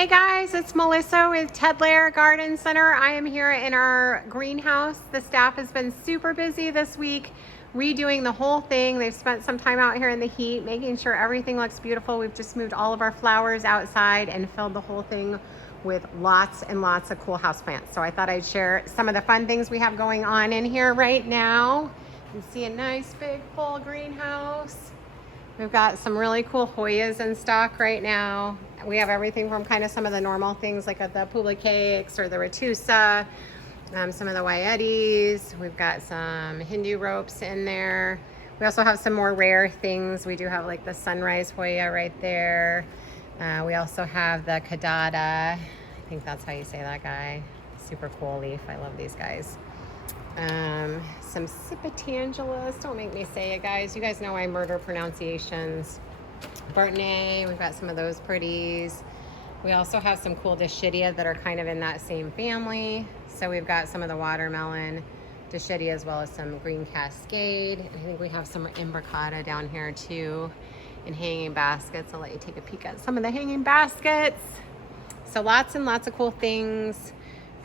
Hey guys, it's Melissa with Lare Garden Center. I am here in our greenhouse. The staff has been super busy this week redoing the whole thing. They've spent some time out here in the heat making sure everything looks beautiful. We've just moved all of our flowers outside and filled the whole thing with lots and lots of cool houseplants. So I thought I'd share some of the fun things we have going on in here right now. You see a nice big full greenhouse. We've got some really cool Hoyas in stock right now. We have everything from kind of some of the normal things like the Pula cakes or the Retusa, some of the Wyetis. We've got some Hindu ropes in there. We also have some more rare things. We do have like the Sunrise Hoya right there. We also have the Kadada. I think that's how you say that guy. Super cool leaf. I love these guys. Some Cipitangelas. Don't make me say it, guys. You guys know I murder pronunciations. Bartonay, we've got some of those pretties. We also have some cool Dischidia that are kind of in that same family. So we've got some of the watermelon Dischidia as well as some green cascade. I think we have some imbricata down here too in hanging baskets. I'll let you take a peek at some of the hanging baskets. So lots and lots of cool things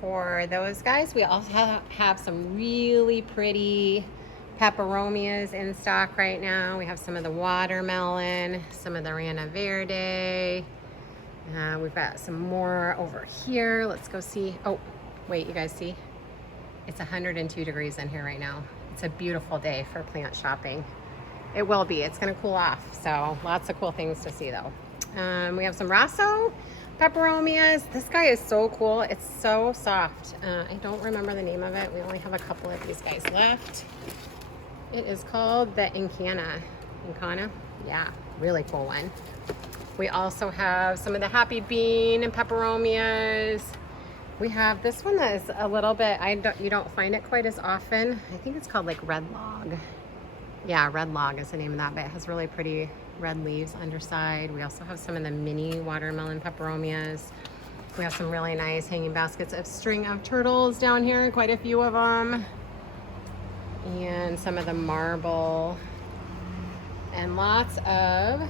for those guys. We also have some really pretty peperomias in stock right now. We have some of the watermelon, some of the Rana Verde. We've got some more over here. Let's go see. Oh, wait, you guys see? It's 102 degrees in here right now. It's a beautiful day for plant shopping. It will be. It's going to cool off. So lots of cool things to see though. We have some Rosso peperomias. This guy is so cool. It's so soft. I don't remember the name of it. We only have a couple of these guys left. It is called the Incana. Yeah, really cool one. We also have some of the Happy Bean and peperomias. We have this one that is a little bit, you don't find it quite as often. I think it's called like Red Log. Yeah, Red Log is the name of that, but it has really pretty red leaves underside. We also have some of the mini watermelon peperomias. We have some really nice hanging baskets of string of turtles down here, quite a few of them. And some of the marble. And lots of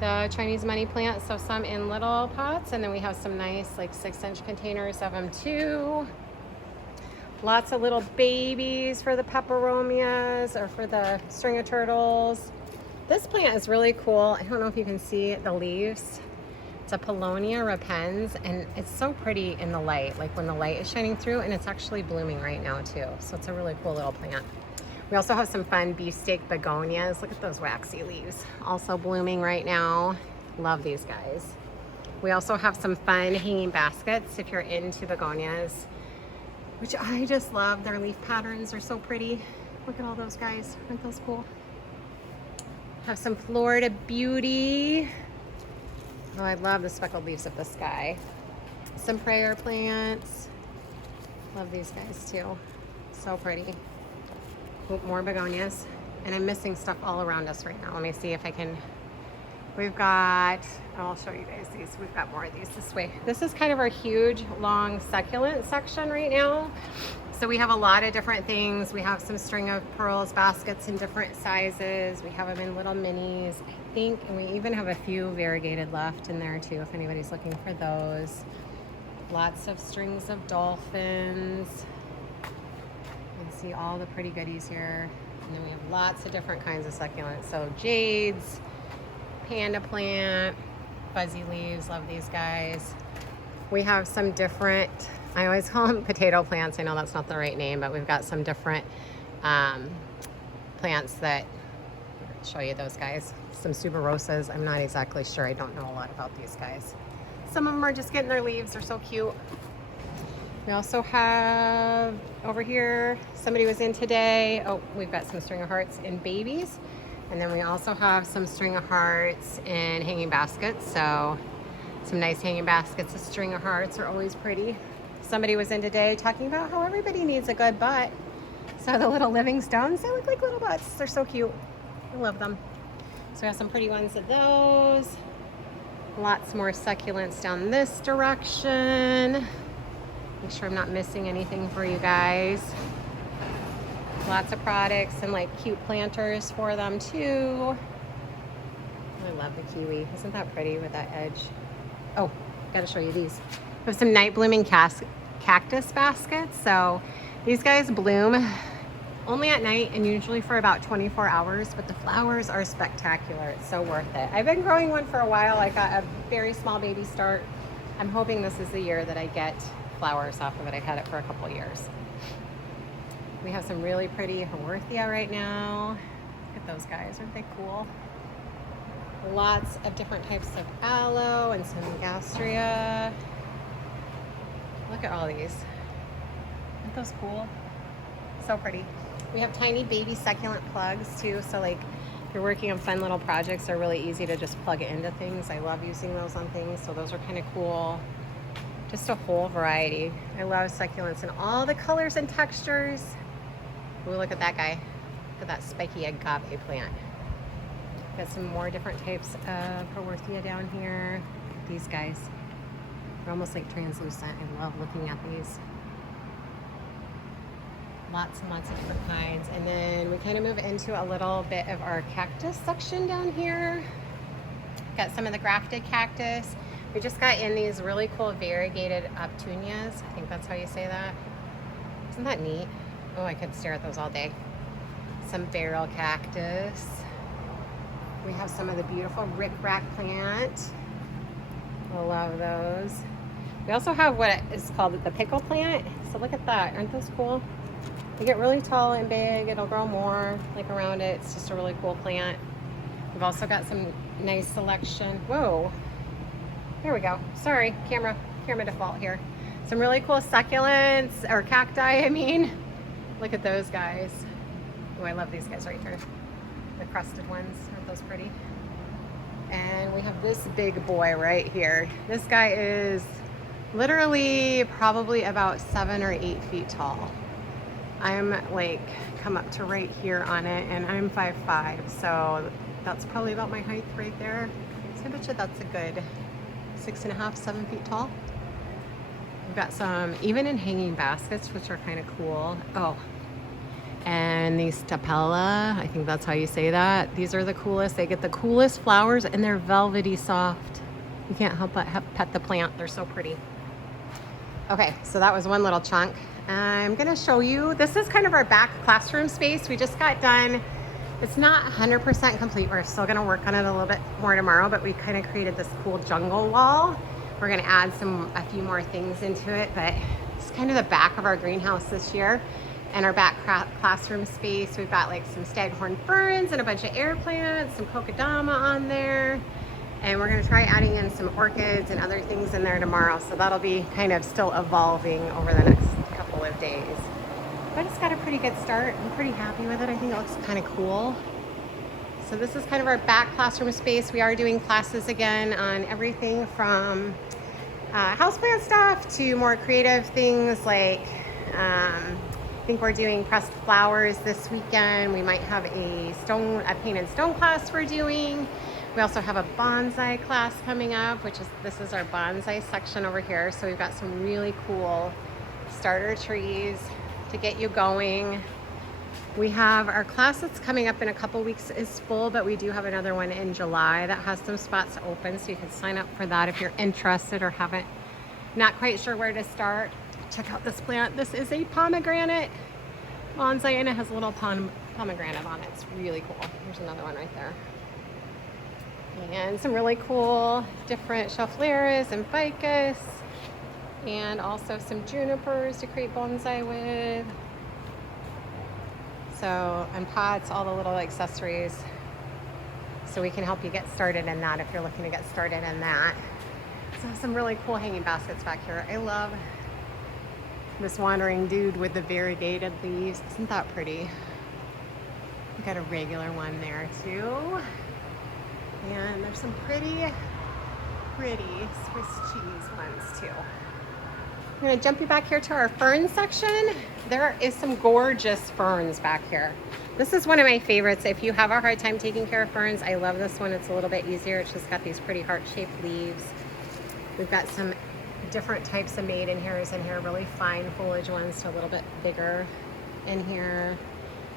the Chinese money plants. So some in little pots, and then we have some nice like 6-inch containers of them too. Lots of little babies for the peperomias or for the string of turtles. This plant is really cool. I don't know if you can see the leaves. It's a Paulownia repens, and it's so pretty in the light, like when the light is shining through, and it's actually blooming right now too. So it's a really cool little plant. We also have some fun beefsteak begonias. Look at those waxy leaves. Also blooming right now. Love these guys. We also have some fun hanging baskets if you're into begonias, which I just love. Their leaf patterns are so pretty. Look at all those guys. Aren't those cool? Have some Florida Beauty. Oh, I love the speckled leaves of this guy. Some prayer plants. Love these guys too. So pretty. Oh, more begonias. And I'm missing stuff all around us right now. Let me see if I can. We've got, I'll show you guys these. We've got more of these this way. This is kind of our huge, long succulent section right now. So we have a lot of different things. We have some string of pearls baskets in different sizes. We have them in little minis, I think, and we even have a few variegated left in there too, if anybody's looking for those. Lots of strings of dolphins. You can see all the pretty goodies here. And then we have lots of different kinds of succulents. So jades, panda plant, fuzzy leaves, love these guys. We have some different, I always call them potato plants. I know that's not the right name, but we've got some different plants that, I'll show you those guys. Some tuberosas. I'm not exactly sure. I don't know a lot about these guys. Some of them are just getting their leaves. They're so cute. We also have over here, somebody was in today. Oh, we've got some string of hearts in babies. And then we also have some string of hearts in hanging baskets. So some nice hanging baskets of string of hearts are always pretty. Somebody was in today talking about how everybody needs a good butt. So the little living stones, they look like little butts. They're so cute. I love them. So we have some pretty ones of those. Lots more succulents down this direction. Make sure I'm not missing anything for you guys. Lots of products and like cute planters for them too. I love the kiwi. Isn't that pretty with that edge? Oh, gotta show you these. We have some night blooming cactus baskets. So these guys bloom only at night and usually for about 24 hours, but the flowers are spectacular. It's so worth it. I've been growing one for a while. I got a very small baby start. I'm hoping this is the year that I get flowers off of it. I've had it for a couple years. We have some really pretty Haworthia right now. Look at those guys, aren't they cool? Lots of different types of aloe and some gastria. Look at all these. Aren't those cool? So pretty. We have tiny baby succulent plugs too. So like if you're working on fun little projects, they're really easy to just plug it into things. I love using those on things. So those are kind of cool. Just a whole variety. I love succulents in all the colors and textures. Ooh, look at that guy. Look at that spiky agave plant. Got some more different types of Haworthia down here. These guys. They're almost like translucent. I love looking at these. Lots and lots of different kinds. And then we kind of move into a little bit of our cactus section down here. Got some of the grafted cactus. We just got in these really cool variegated petunias. I think that's how you say that. Isn't that neat? Oh, I could stare at those all day. Some barrel cactus. We have some of the beautiful rickrack plant. I love those. We also have what is called the pickle plant. So look at that. Aren't those cool? They get really tall and big. It'll grow more like around it. It's just a really cool plant. We've also got some nice selection. Whoa. There we go. Sorry, camera default here. Some really cool succulents, or cacti, I mean. Look at those guys. Oh, I love these guys right here. The crusted ones. Aren't those pretty? And we have this big boy right here. This guy is literally probably about 7 or 8 feet tall. I'm like come up to right here on it, and I'm 5'5", so that's probably about my height right there. So I bet you that's a good 6.5, 7 feet tall. We've got some even in hanging baskets, which are kind of cool. Oh, and these tapella, I think that's how you say that. These are the coolest. They get the coolest flowers and they're velvety soft. You can't help but pet the plant. They're so pretty. Okay, so that was one little chunk. I'm gonna show you, this is kind of our back classroom space. We just got done. It's not 100% complete. We're still gonna work on it a little bit more tomorrow, but we kind of created this cool jungle wall. We're gonna add a few more things into it, but it's kind of the back of our greenhouse this year. And our back classroom space, we've got like some staghorn ferns and a bunch of air plants, some kokedama on there. And we're gonna try adding in some orchids and other things in there tomorrow. So that'll be kind of still evolving over the next couple of days. But it's got a pretty good start. I'm pretty happy with it. I think it looks kind of cool. So this is kind of our back classroom space. We are doing classes again on everything from houseplant stuff to more creative things like I think we're doing pressed flowers this weekend. We might have a painted stone class we're doing. We also have a bonsai class coming up, this is our bonsai section over here. So we've got some really cool starter trees to get you going. We have our class that's coming up in a couple weeks is full, but we do have another one in July that has some spots open, so you can sign up for that if you're interested or not quite sure where to start. Check out this plant. This is a pomegranate bonsai, and it has a little pomegranate on it. It's really cool. Here's another one right there. And some really cool different shelflaris and ficus, and also some junipers to create bonsai with. So, and pots, all the little accessories. So we can help you get started in that if you're looking to get started in that. So some really cool hanging baskets back here. I love this wandering dude with the variegated leaves. Isn't that pretty? We got a regular one there too. And there's some pretty Swiss cheese ones too. I'm gonna jump you back here to our fern section. There is some gorgeous ferns back here. This is one of my favorites. If you have a hard time taking care of ferns, I love this one. It's a little bit easier. It's just got these pretty heart-shaped leaves. We've got some different types of maiden-hairs in here, really fine foliage ones to a little bit bigger in here.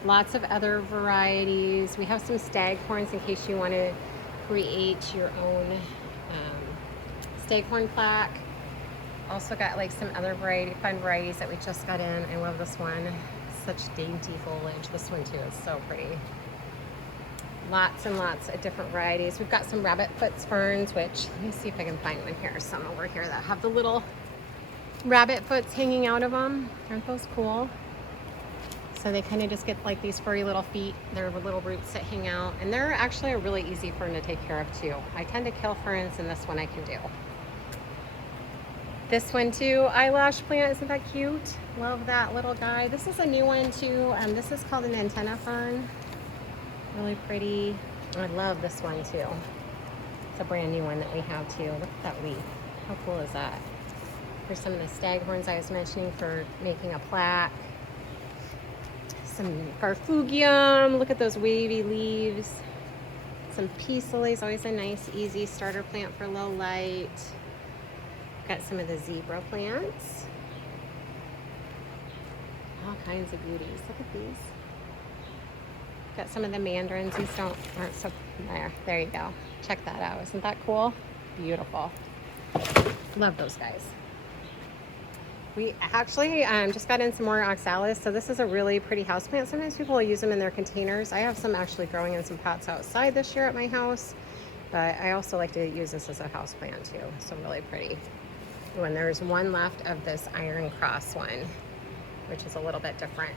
Lots of other varieties. We have some staghorns in case you want to create your own staghorn plaque. Also got like some other fun varieties that we just got in. I love this one. Such dainty foliage. This one too is so pretty. Lots and lots of different varieties. We've got some rabbit foot ferns, which, let me see if I can find one here. Some over here that have the little rabbit foots hanging out of them. Aren't those cool? So they kind of just get like these furry little feet. They're little roots that hang out. And they're actually a really easy fern to take care of too. I tend to kill ferns, and this one I can do. This one too, eyelash plant. Isn't that cute? Love that little guy. This is a new one too. This is called an antenna fern. Really pretty. I love this one too. It's a brand new one that we have too. Look at that leaf. How cool is that? Here's some of the staghorns I was mentioning for making a plaque. Some farfugium. Look at those wavy leaves. Some peace lilies. Always a nice, easy starter plant for low light. Got some of the zebra plants. All kinds of beauties. Look at these. Got some of the mandarins. These aren't so there you go. Check that out. Isn't that cool? Beautiful. Love those guys. We actually just got in some more oxalis. So this is a really pretty houseplant. Sometimes people will use them in their containers. I have some actually growing in some pots outside this year at my house, but I also like to use this as a houseplant too. So really pretty. When there's one left of this iron cross one, which is a little bit different.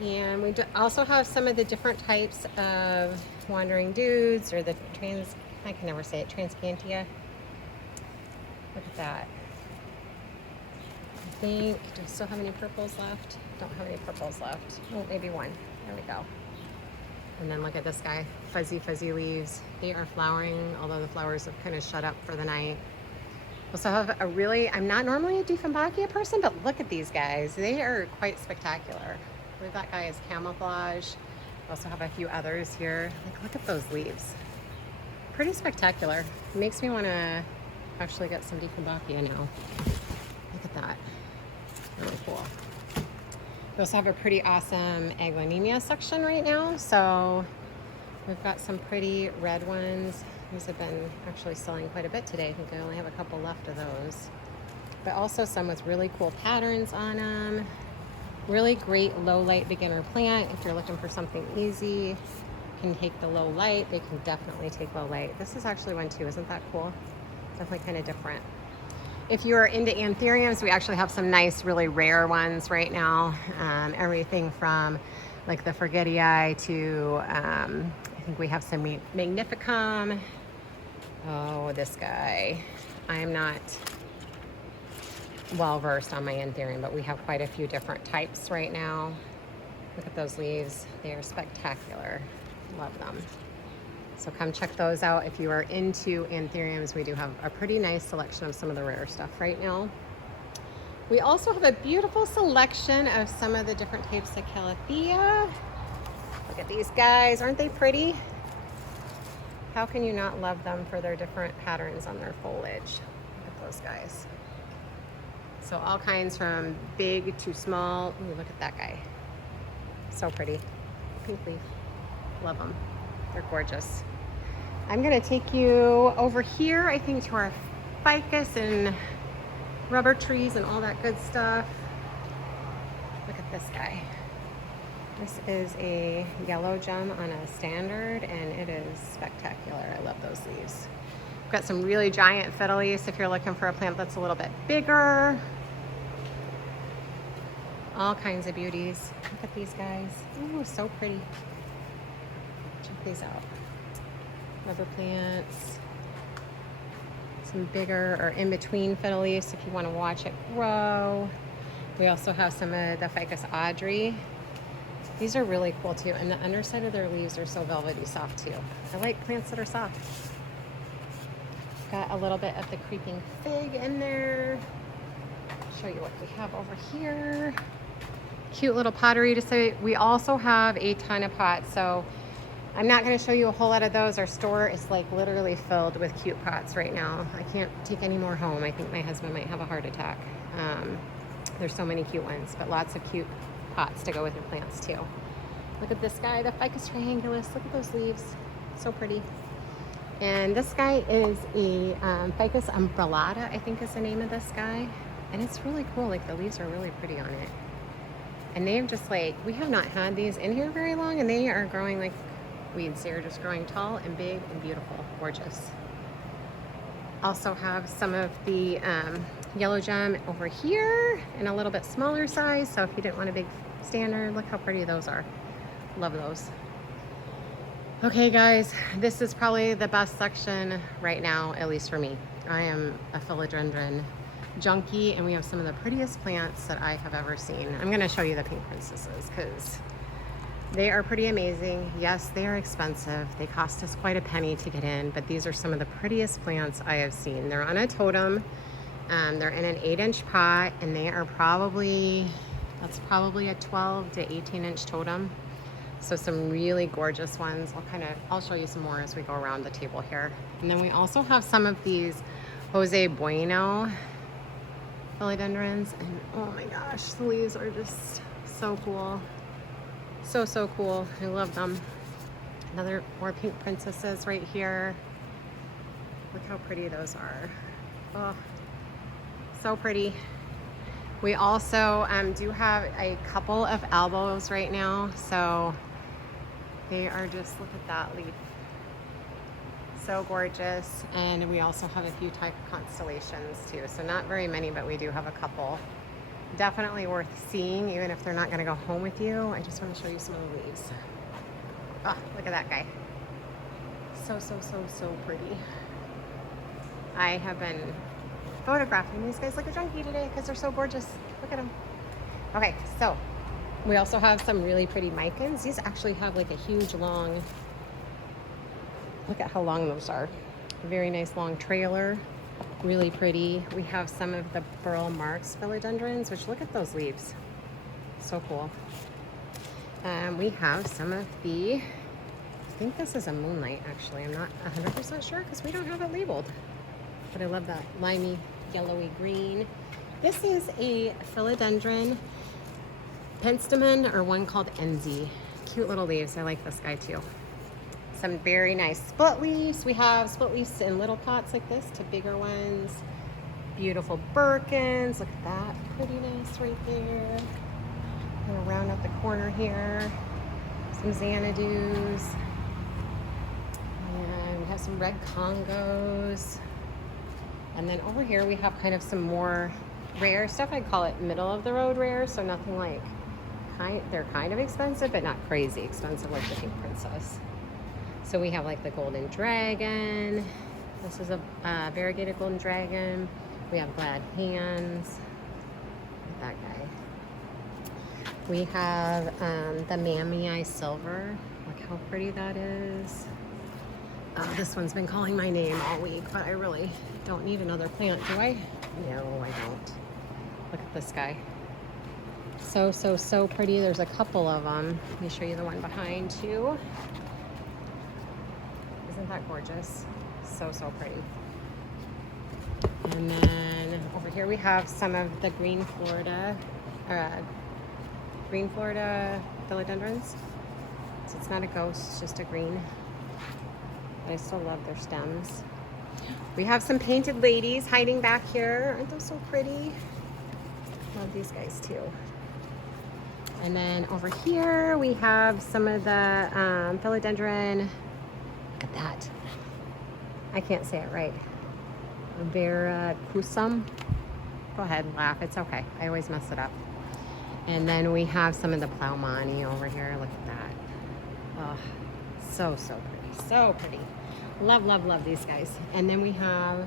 And we also have some of the different types of wandering dudes, or the I can never say it, transcantia. Look at that. I think, do I still have any purples left? Don't have any purples left. Oh, maybe one. There we go. And then look at this guy, fuzzy, fuzzy leaves. They are flowering, although the flowers have kind of shut up for the night. We also have I'm not normally a Dieffenbachia person, but look at these guys. They are quite spectacular. That guy is camouflage. We also have a few others here. Like, look at those leaves. Pretty spectacular. It makes me want to actually get some Dieffenbachia now. Look at that. Really cool. We also have a pretty awesome aglaonemia section right now. So we've got some pretty red ones. These have been actually selling quite a bit today. I think I only have a couple left of those. But also some with really cool patterns on them. Really great low light beginner plant. If you're looking for something easy, can take the low light. They can definitely take low light. This is actually one too. Isn't that cool? Definitely kind of different. If you are into anthuriums, we actually have some nice, really rare ones right now. Everything from like the forgetii to, I think we have some magnificum. Oh, this guy. I am not well versed on my anthurium, but we have quite a few different types right now. Look at those leaves. They are spectacular. Love them. So come check those out if you are into anthuriums. We do have a pretty nice selection of some of the rare stuff right now. We also have a beautiful selection of some of the different types of calathea. Look at these guys. Aren't they pretty? How can you not love them for their different patterns on their foliage? Look at those guys. So all kinds from big to small. Ooh, look at that guy. So pretty. Pink leaf. Love them. They're gorgeous. I'm going to take you over here, I think, to our ficus and rubber trees and all that good stuff. Look at this guy. This is a yellow gem on a standard, and it is spectacular. I love those leaves. We've got some really giant fiddleis if you're looking for a plant that's a little bit bigger. All kinds of beauties. Look at these guys. Ooh, so pretty. Check these out. Rubber plants. Some bigger or in-between fiddleis if you want to watch it grow. We also have some of the ficus audrey. These are really cool too, and the underside of their leaves are so velvety soft too. I like plants that are soft. Got a little bit of the creeping fig in there. Show you what we have over here. Cute little pottery to say. We also have a ton of pots, so I'm not going to show you a whole lot of those. Our store is like literally filled with cute pots right now. I can't take any more home. I think my husband might have a heart attack. There's so many cute ones, but lots of cute pots to go with your plants too. Look at this guy, the ficus triangulus. Look at those leaves. So pretty. And this guy is a Ficus umbrellata, I think is the name of this guy. And it's really cool. Like the leaves are really pretty on it. And they have just like, we have not had these in here very long, and they are growing like weeds. They're just growing tall and big and beautiful, gorgeous. Also have some of the yellow gem over here in a little bit smaller size. So if you didn't want a big standard, look how pretty those are. Love those. Okay guys, this is probably the best section right now, at least for me. I am a philodendron junkie, and we have some of the prettiest plants that I have ever seen. I'm going to show you the pink princesses because they are pretty amazing. Yes, they are expensive. They cost us quite a penny to get in, but these are some of the prettiest plants I have seen. They're on a totem. They're in an 8-inch pot, and they are probably, that's probably a 12 to 18-inch totem. So some really gorgeous ones. I'll show you some more as we go around the table here. And then we also have some of these Jose Bueno philodendrons, and oh my gosh, the leaves are just so cool. So cool. I love them. More pink princesses right here. Look how pretty those are. Oh, so pretty. We also do have a couple of elbows right now, so they are just, look at that leaf. So gorgeous. And we also have a few type of constellations too. So not very many, but we do have a couple. Definitely worth seeing, even if they're not gonna go home with you. I just want to show you some of the leaves. Oh, look at that guy. So pretty. I have been photographing these guys like a junkie today because they're so gorgeous. Look at them. Okay, so we also have some really pretty micans. These actually have like a huge long, look at how long those are. A very nice long trailer, really pretty. We have some of the Burl Marx philodendrons, which look at those leaves. So cool. We have some of the, I think this is a moonlight actually. I'm not 100% sure because we don't have it labeled. But I love that limey, yellowy green. This is a philodendron penstemon, or one called Enzy. Cute little leaves. I like this guy too. Some very nice split leaves. We have split leaves in little pots like this to bigger ones. Beautiful Birkins. Look at that. Prettiness right there. I'm gonna round out the corner here. Some Xanadu's. And we have some red Congos. And then over here we have kind of some more rare stuff. I'd call it middle of the road rare. So nothing like, they're kind of expensive, but not crazy expensive like the Pink Princess. So we have like the Golden Dragon. This is a variegated Golden Dragon. We have Glad Hands. Look at that guy. We have the Mammy Eye Silver. Look how pretty that is. This one's been calling my name all week, but I really don't need another plant, do I? No, I don't. Look at this guy. So pretty. There's a couple of them. Let me show you the one behind too. Isn't that gorgeous? So pretty. And then over here we have some of the green Florida philodendrons. So it's not a ghost, it's just a green. But I still love their stems. We have some painted ladies hiding back here. Aren't those so pretty? Love these guys too. And then over here we have some of the philodendron. Look at that. I can't say it right. Veracruzum. Go ahead, laugh. It's okay. I always mess it up. And then we have some of the Plowmani over here. Look at that. Oh, so pretty. So pretty. Love these guys. And then we have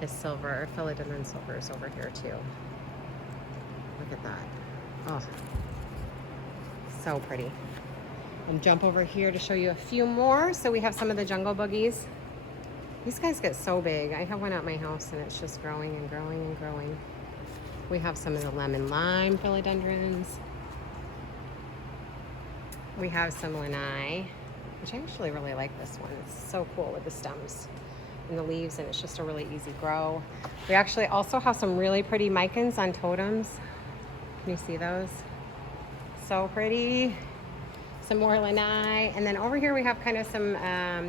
the silver, philodendron silvers over here too. Look at that. Oh, so pretty. And jump over here to show you a few more. So we have some of the jungle boogies. These guys get so big. I have one at my house and it's just growing and growing and growing. We have some of the lemon lime philodendrons. We have some lanai, which I actually really like this one. It's so cool with the stems and the leaves, and it's just a really easy grow. We actually also have some really pretty micans on totems. Can you see those? So pretty. some more lanai. And then over here we have kind of some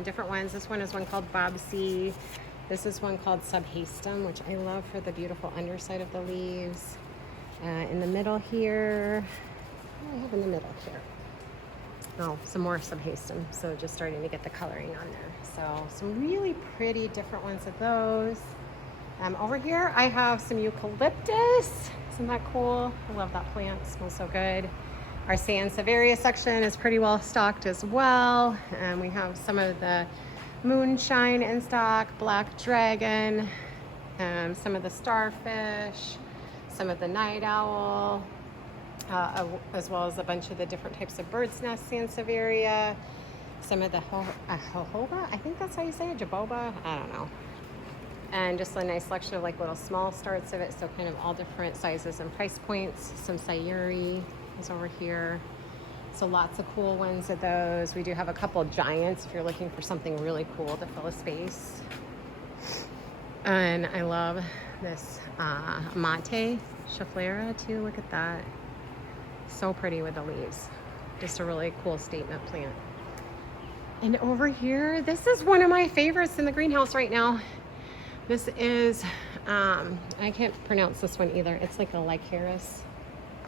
different ones. This one is one called Bobsey. This is one called Subhastem, which I love for the beautiful underside of the leaves. In the middle here, what do I have in the middle here? Oh, some more Subhastem. So just starting to get the coloring on there. So some really pretty different ones of those. Over here I have some eucalyptus. Isn't that cool? I love that plant. It smells so good. Our Sansevieria section is pretty well stocked as well. We have some of the moonshine in stock, black dragon, some of the starfish, some of the night owl, as well as a bunch of the different types of bird's nest Sansevieria, some of the jojoba, I think that's how you say it, jaboba, I don't know. And just a nice selection of like little small starts of it, so kind of all different sizes and price points. Some sayuri is over here. So lots of cool ones of those. We do have a couple giants if you're looking for something really cool to fill a space. And I love this mate schefflera too. Look at that. So pretty with the leaves. Just a really cool statement plant. And over here, this is one of my favorites in the greenhouse right now. This is, I can't pronounce this one either. It's like a lycaris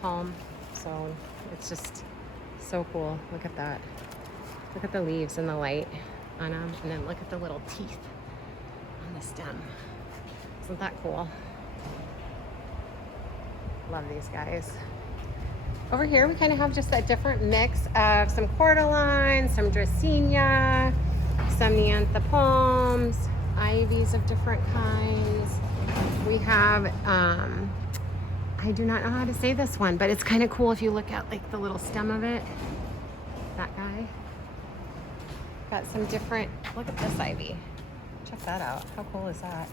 palm. So it's just so cool. Look at that. Look at the leaves and the light on them. And then look at the little teeth on the stem. Isn't that cool? Love these guys. Over here, we kind of have just a different mix of some cordyline, some dracaena, some neanthopalms, ivies of different kinds. We have, I do not know how to say this one, but it's kind of cool if you look at like the little stem of it. That guy. Got some different, look at this ivy. Check that out. How cool is that?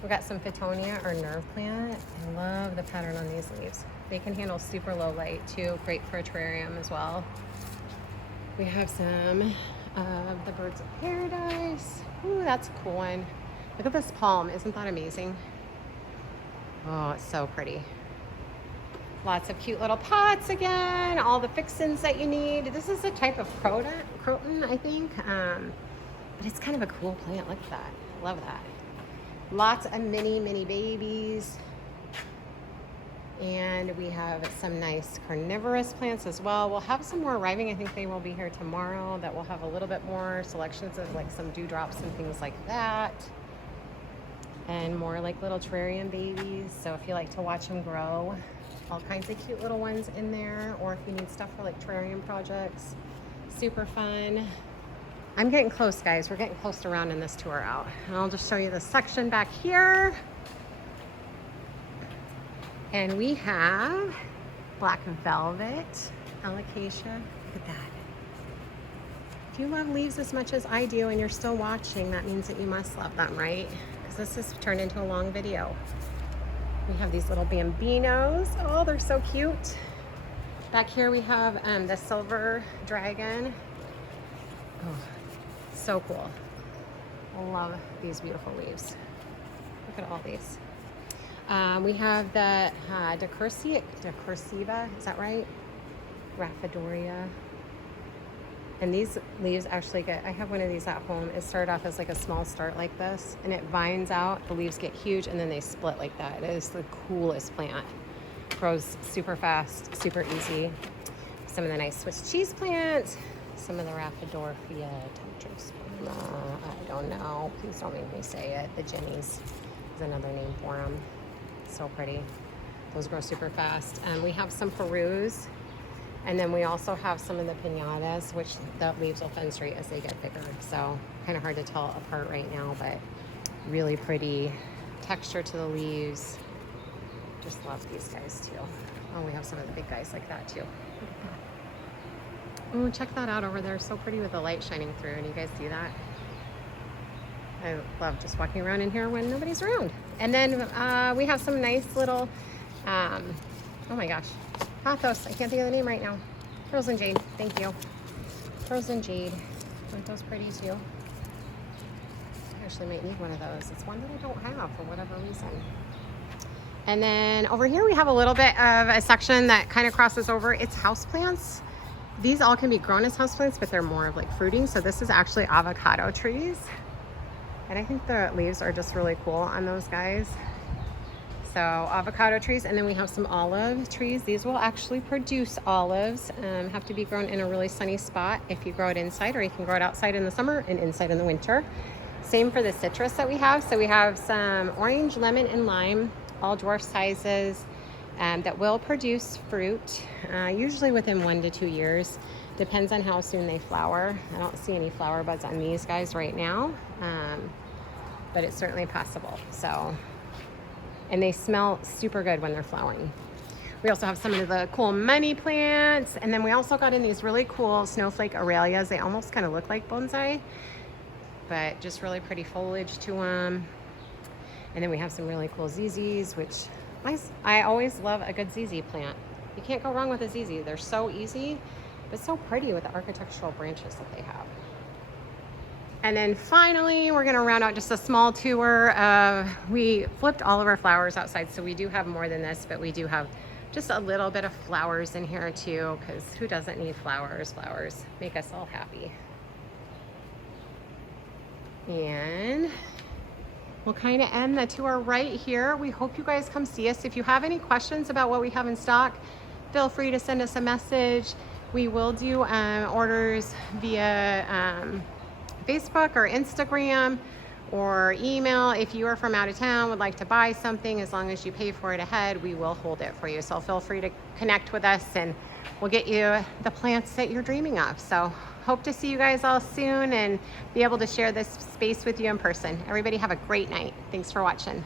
We've got some Fittonia or nerve plant. I love the pattern on these leaves. They can handle super low light too. Great for a terrarium as well. We have some of the birds of paradise. Ooh, that's a cool one. Look at this palm. Isn't that amazing? Oh, it's so pretty. Lots of cute little pots again. All the fixins that you need. This is a type of croton, I think. But it's kind of a cool plant. Look at that. Love that. Lots of mini babies. And we have some nice carnivorous plants as well. We'll have some more arriving. I think they will be here tomorrow. That will have a little bit more selections of like some dewdrops and things like that. And more like little terrarium babies. So if you like to watch them grow, all kinds of cute little ones in there. Or if you need stuff for like terrarium projects, super fun. I'm getting close, guys. We're getting close to rounding this tour out. And I'll just show you the section back here. And we have black velvet, alocasia. Look at that. If you love leaves as much as I do and you're still watching, that means that you must love them, right? Because this has turned into a long video. We have these little bambinos. Oh, they're so cute. Back here we have the silver dragon. Oh, so cool. I love these beautiful leaves. Look at all these. We have the decursiva, is that right? Rhaphidoria. And these leaves actually get, I have one of these at home. It started off as like a small start like this, and it vines out, the leaves get huge, and then they split like that. It is the coolest plant. Grows super fast, super easy. Some of the nice Swiss cheese plants, some of the Rhaphidoria I don't know, please don't make me say it. The Jennies is another name for them. So pretty. Those grow super fast. We have some Perus, and then we also have some of the pinatas, which the leaves will fenestrate as they get bigger. So kind of hard to tell apart right now, but really pretty texture to the leaves. Just love these guys too. Oh, we have some of the big guys like that too. Oh, check that out over there. So pretty with the light shining through. And you guys see that? I love just walking around in here when nobody's around. And then we have some nice little, oh my gosh, pothos. I can't think of the name right now. Frozen jade. Thank you. Frozen jade. Aren't those pretty too? I actually might need one of those. It's one that I don't have for whatever reason. And then over here we have a little bit of a section that kind of crosses over. It's houseplants. These all can be grown as houseplants, but they're more of like fruiting. So this is actually avocado trees. And I think the leaves are just really cool on those guys. So avocado trees, and then we have some olive trees. These will actually produce olives. Have to be grown in a really sunny spot if you grow it inside, or you can grow it outside in the summer and inside in the winter. Same for the citrus that we have. So we have some orange, lemon, and lime, all dwarf sizes, that will produce fruit, usually within 1 to 2 years. Depends on how soon they flower. I don't see any flower buds on these guys right now, but it's certainly possible. So, and they smell super good when they're flowering. We also have some of the cool money plants, and then we also got in these really cool snowflake aralias. They almost kind of look like bonsai, but just really pretty foliage to them. And then we have some really cool ZZs, which I always love a good ZZ plant. You can't go wrong with a ZZ. They're so easy, but so pretty with the architectural branches that they have. And then finally, we're gonna round out just a small tour. We flipped all of our flowers outside, so we do have more than this, but we do have just a little bit of flowers in here too, because who doesn't need flowers? Flowers make us all happy. And we'll kind of end the tour right here. We hope you guys come see us. If you have any questions about what we have in stock, feel free to send us a message. We will do orders via Facebook or Instagram or email. If you are from out of town, would like to buy something, as long as you pay for it ahead, we will hold it for you. So feel free to connect with us and we'll get you the plants that you're dreaming of. So hope to see you guys all soon and be able to share this space with you in person. Everybody have a great night. Thanks for watching.